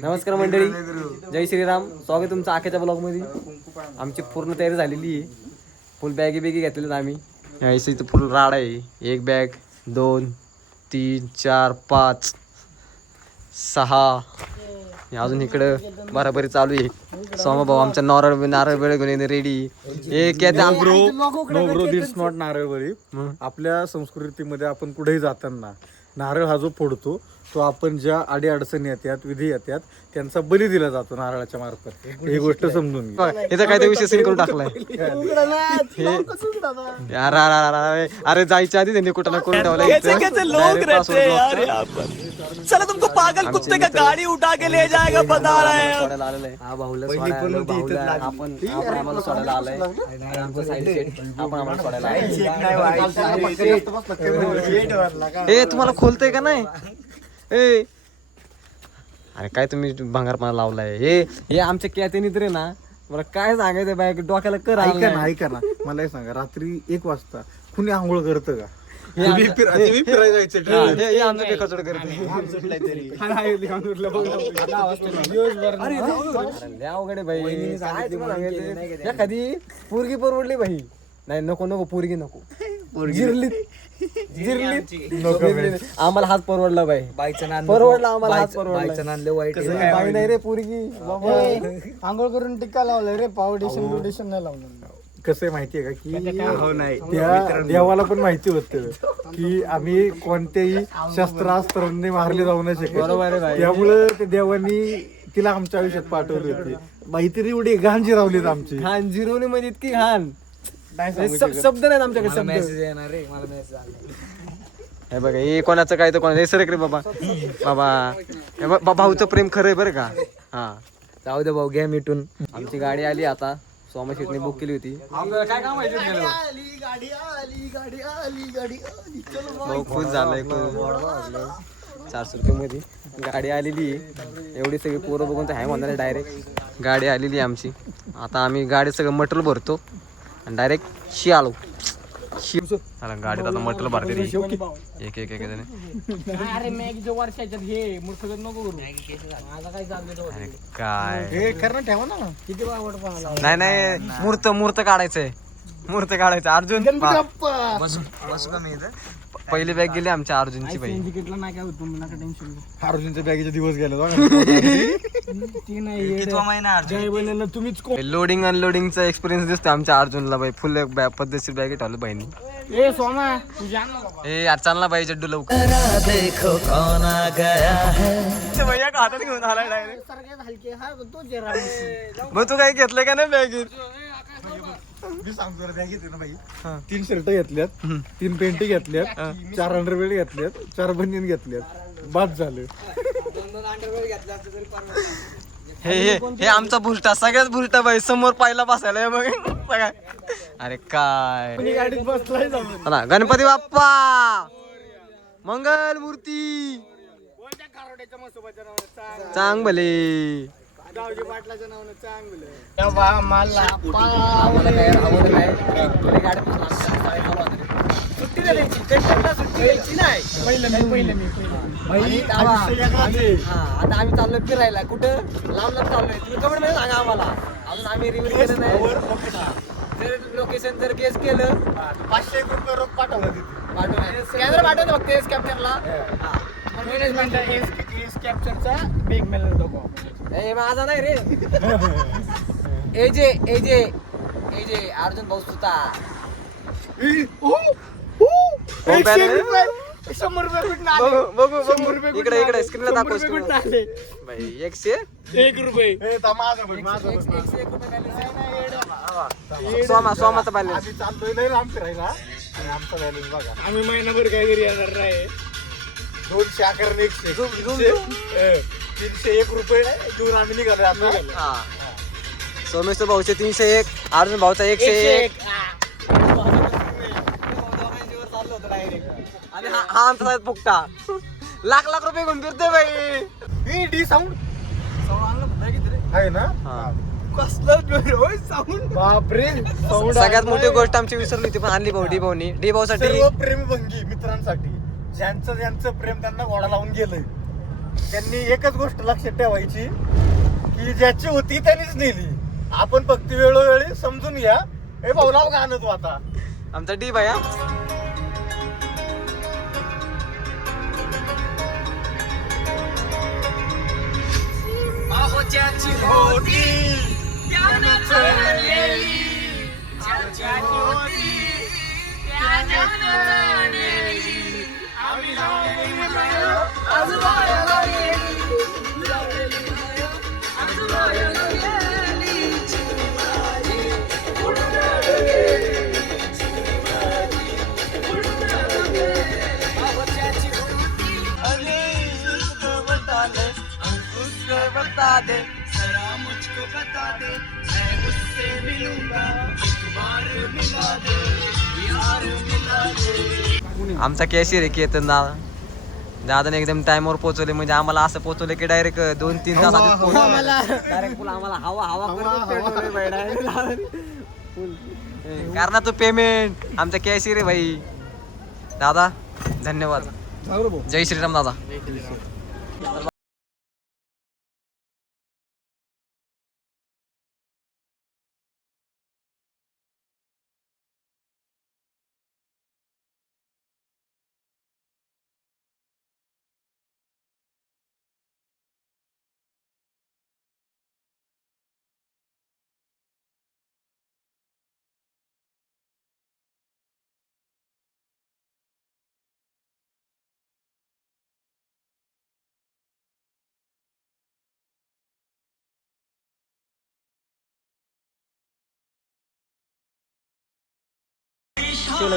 नमस्कार मंडळी, जय श्रीराम. स्वागत तुमचं आख्याच्या ब्लॉगमध्ये. आमची पूर्ण तयारी झालेली आहे. फुल बॅगी घेतलेल्या आम्ही. यायचं इथं फुल राड आहे. 1 बॅग 2 3 4 5 6. अजून इकडं बराबरी चालू आहे. सोमा भाऊ आमच्या नारळ बेळ घेऊन रेडी. एक नो दिस नॉट नारळबळी. आपल्या संस्कृतीमध्ये आपण कुठेही जाताना नारळ हा जो फोडतो तो आपण ज्या अडी अडचणी येतात, विधी येतात, त्यांचा बली दिला जातो नारळाच्या मार्फत. ही गोष्ट समजून घ्या. याचा काय ते विषय सीन करून टाकलाय. अरे जायच्या आधी त्यांनी कुठं ना कुठं चलो तुमको पागल कुत्ते का गाड़ी उठा के ले जाएगा बता रहे हैं. आपण आम्हाला सोडायला आलाय. आमचं साईड सेट आपण आम्हाला सोडायला आलाय. ए तुम्हाला खोलतंय का नाही? ए अरे काय तुम्ही भंगारपणा लावलाय. हे आमच्या कॅतेनी तरी ना मला काय सांगायचं बाय डोक्याला कर. ऐका ना मला हे सांगा, रात्री 1 वाजता कुणी आंघोळ करतं का? अवघड भाई. एखादी पोरगी परवडली भाई. नाही नको पोरगी नको. जिरली आम्हाला हात परवडला बाई. परवडला आम्हाला हात परवडला. बाई नाही रे पोरगी. आंघोळ करून टिक्का लावलाय रे. फाउंडेशन नाही लावलं. कसं आहे माहितीये का की त्या देवाला पण माहिती होतं की आम्ही कोणत्याही शस्त्रास्त्रांनी मारले जाऊ नाही शकत. त्यामुळं त्या देवानी तिला आमच्या आयुष्यात पाठवली होती. बाई तरी एवढी घाण जिरावलीत आमची. घाण जिरवली म्हणजे इतकी घाण शब्द नाही आमच्याकडे. शब्द हे बघा हे कोणाचं काय तर कोणाचं सर रे बाबा भाऊचं प्रेम खरंय बरं का. हा जाऊ दे भाऊ, घ्या मिटून. आमची गाडी आली आता. सोमा शेटने बुक केली होती. भाऊ खुश झालाय. 400 रुपये मध्ये गाडी आलेली आहे. एवढी सगळी पोरं बघून तर आहे म्हणणार डायरेक्ट. गाडी आलेली आहे आमची. आता आम्ही गाडी सगळं मटेरियल भरतो आणि डायरेक्ट आलो. गाडीत आता मटेरियल भरते एक अरे मॅगीच्या वर्षाच्यात हे मूर्खगत नको करू. माझा काय चाललंय काय करणं ठेवा ना. किती वावड पाहला. नाही मूर्त काढायचंय. अर्जुन बसू का मी इथं? पहिली बॅग गेली आमच्या अर्जुनची बाई. तिकीटला नाही काय होतं नका टेन्शन. अर्जुनच्या बॅगेचे दिवस गेले ती नाही कितवा महिना अर्जुन? जय बनलेलं तुम्हीच कोण. लोडिंग अनलोडिंगचा एक्सपिरियन्स दिसतो आमच्या अर्जुनला बाई. फुल पद्धतशीर बॅग ठेवलं बाईनी. ए सोमा तुझ्या ए यार चाल ना बाई जड्डू लवकर. देखो कौन आ गया है. भैया का हातात घेऊन आलाय डायरेक्ट. सगळ्यात हलके हा तो जरा. मग तू काही घेतलं का नाही बॅगेत? मी सांगतो बॅगेत ना बाई. 3 शर्ट घेतल्यात, 3 पेंटी घेतल्यात, 4 अंडरवेअर घेतल्यात, 4 बनियन घेतल्यात. बाद झालं. हे आमचा भुलटा सगळ्यात भुलटा बाई. समोर पाहिला बसायला मग सगळ्या. अरे काय गाडीत बसलाय जाऊन. चला गणपती बाप्पा मंगल मूर्ती चांग भले. गावजी पाटलाच्या नावानं चांगलं. आता आम्ही चाललोय फिरायला. कुठं लांब चाललोय. तुम्ही कमेंट मध्ये सांगा आम्हाला. अजून आम्ही रिव्ह्यू केलं नाही. जर लोकेशन जर गेस केलं 500 रुपये रोख पाठवलं तिथे. स्कॅनर पाठवतो फक्त एस कॅप्चरला. मॅनेजमेंट एस कॅप्चरचा बिग मेलर दाखव. ए माझा नाही रे. एजे अर्जुन भाऊ सुता. 100 रुपये भेटून बघू इकडे स्क्रीनला दाखव. भाई 1 रुपये. सोमाचा बॅलन्स. आम्ही चाललोय लय लांब फिरायला आणि आमचा बॅलन्स बघा. आम्ही महिनाभर काय घरी येणार नाही. 200 आकरण 100 301 रुपये घेऊन आम्ही निघालो आता. सोमेश्वर भाऊचे 301, अर्जुन भाऊचा 101. आणि हा आमचा फुकटा लाख रुपये घेऊन फिरतोय बाई. डी साऊंड आहे ना. बापरे. सगळ्यात मोठी गोष्ट आमची विसरली होती पण आणली भाऊ. डी भाऊसाठी सर्व प्रेम भंगी मित्रांसाठी ज्यांचं प्रेम त्यांना घोडा लावून गेलंय त्यांनी एकच गोष्ट लक्षात ठेवायची की ज्याची होती त्यांनीच नेली. आपण फक्त वेळोवेळी समजून घ्या. हे भाऊ नाव का आणत आता आमचा डी भाया. आमचा कॅशियर आहे केतन दादा. दादाने एकदम टाइमवर पोहोचवले, म्हणजे आम्हाला असं पोहोचवलं की डायरेक्ट 2-3 तास डायरेक्ट आम्हाला हवा कारण तो पेमेंट आमचा कॅशियर आहे भाई. दादा धन्यवाद. जय श्रीराम दादा.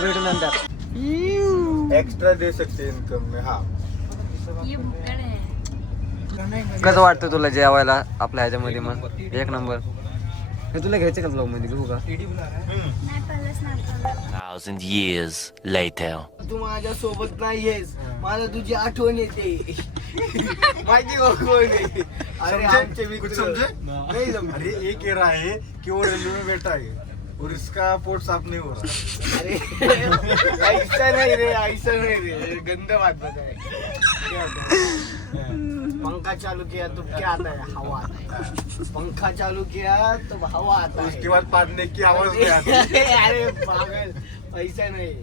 भेटून नंतर एक्स्ट्रा दे सकते इनकम में. हा कसं वाटतं तुला जेवायला आपल्या ह्याच्यामध्ये? मग एक नंबर. हे तुला घ्यायचं का ब्लॉग मध्ये? घेऊ का? 1,000 years later. तू माझ्या सोबत नाहीयेस, मला तुझी आठवण येते. माहिती का कोण आहे? अरे आमचे कुछ मित्र. समझे? नहीं समझे. अरे ये कह रहा है कि वो रेलवे में बैठा है और इसका पोर्ट साफ नहीं हो रहा. अरे ऐसा नहीं रे, ऐसा नहीं रे, गंदा बात बताए. पंखा चालू किया तो क्या आता है? हवा आता है. पंखा चालू किया तो हवा आता है. उसके बाद पादने की आवाज नहीं आती. अरे पागल, पैसा नहीं.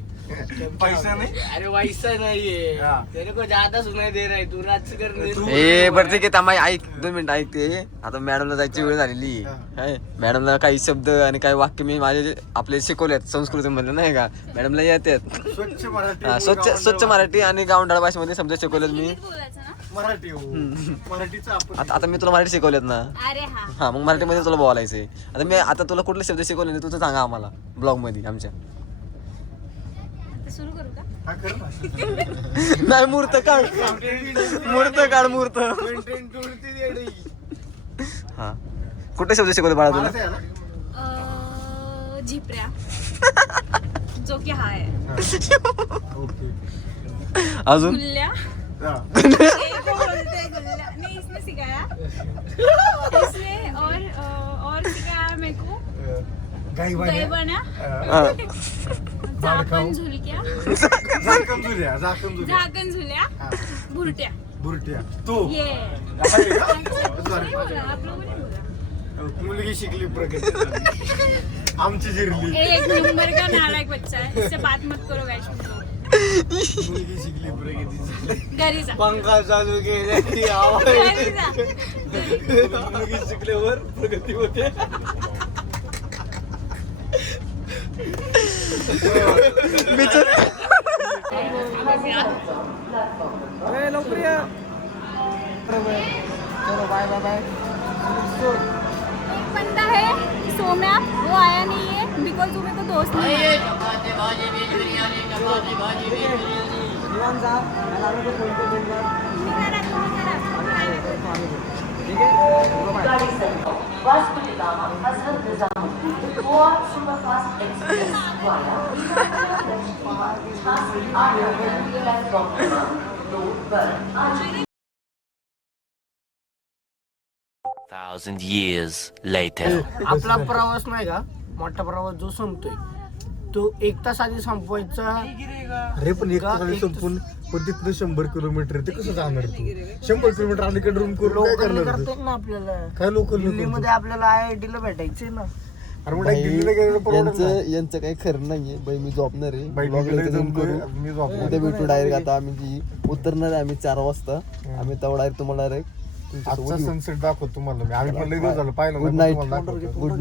पैसा नहीं? अरे वैसा नहीं है. हाँ. तेरे को ज्यादा सुनाई दे रहा है. तू रात कर ए बरं ठीक आहे थांबा, ऐक 2 मिनिटं ऐकते. आता मॅडमला जायची वेळ झालेली आहे. मॅडमला काही शब्द आणि काही वाक्य मी माझे आपले शिकवलेत संस्कृती मधले नाही का. मॅडमला येतात. स्वच्छ मराठी. हा, स्वच्छ मराठी आणि गावंढाळ भाषेमध्ये समजा शिकवलेत मी. मराठी हो. मराठीचं आपण आता मी तुला मराठी शिकवलेत ना. अरे हा हा मग मराठीमध्ये तुला बोलायचंय. आता तुला कुठले शब्द शिकवले तुझं सांगा आम्हाला ब्लॉग मध्ये आमच्या. आता सुरू करू का? हा कर ना. नाही मूर्त काढ. हा कुठले शब्द शिकवले बाळा तुला? मराठी आहे ना? झिपऱ्या जो की हा है. ओके. अजून गुल्ल्या. हा. एक बोलते गुल्ल्या. नहीं इसने सिखाया. इसने और सिखाया मेरे को. गाई दही बन्या. बना. झाकण झुलक्या. झाकण झुल्या. झाकण झुल्या. झाकण झुल्या. हा. भुरट्या. बुरट्या. तू ये आहे का? नहीं बोला, आप लोगों ने बोला. मुलगी शिकली प्रगती. आमची जिरली. एक नंबर का नालायक बच्चा है. इससे बात मत करो गाइस. मुलगी शिकली प्रगती. घरी जा. पंखा चालू केल्याची आवाज. घरी जा. मुलगी शिकल्यावर प्रगती होते. लवकर या. चलो बाय बाय बाय. एक बंदा है सोम्या, वो आया नहीं है बिकॉज वो मेरे को दोस्त नहीं है. तुम्ही करा. Vasco da Gama, Hazrat Nizamuddin, Goa Superfast Express via Arya Real Doctor Road पर 1,000 years later. आपला प्रवास नाही का मोठा प्रवास जो संपतोय तो 1 तास आधी संपवायचा. अरे पण एक तास आधी संपून पण तिथनं 100 किलोमीटर ते कसं जाणार तू 100 किलोमीटर अलीकडे रूम करून काय लोकल करणार तू? करतात ना आपल्याला. काय लोकल दिल्लीमध्ये आपल्याला IIT ला भेटायचे ना. अरे मग दिल्लीला गेलेलं परवडत नाही. यांचं काही खरं नाहीये बाई. मी झोपणार आहे बाई, Vlog ला दिल्लीला इथे जाऊन जाऊन करू. मी झोपणार. उद्या भेटू डायरेक्ट. आता आम्ही जी उतरणार आहे आम्ही 4 वाजता. आम्ही तेवढा डायरेक्ट तुम्हाला डायरेक्ट आजचा सनसेट दाखवतो तुम्हाला मी. आम्ही पण लई दिवस झालं पाहिलं गुड नाही, पण नाईट. तुम्हाला दाखवतो. Good night.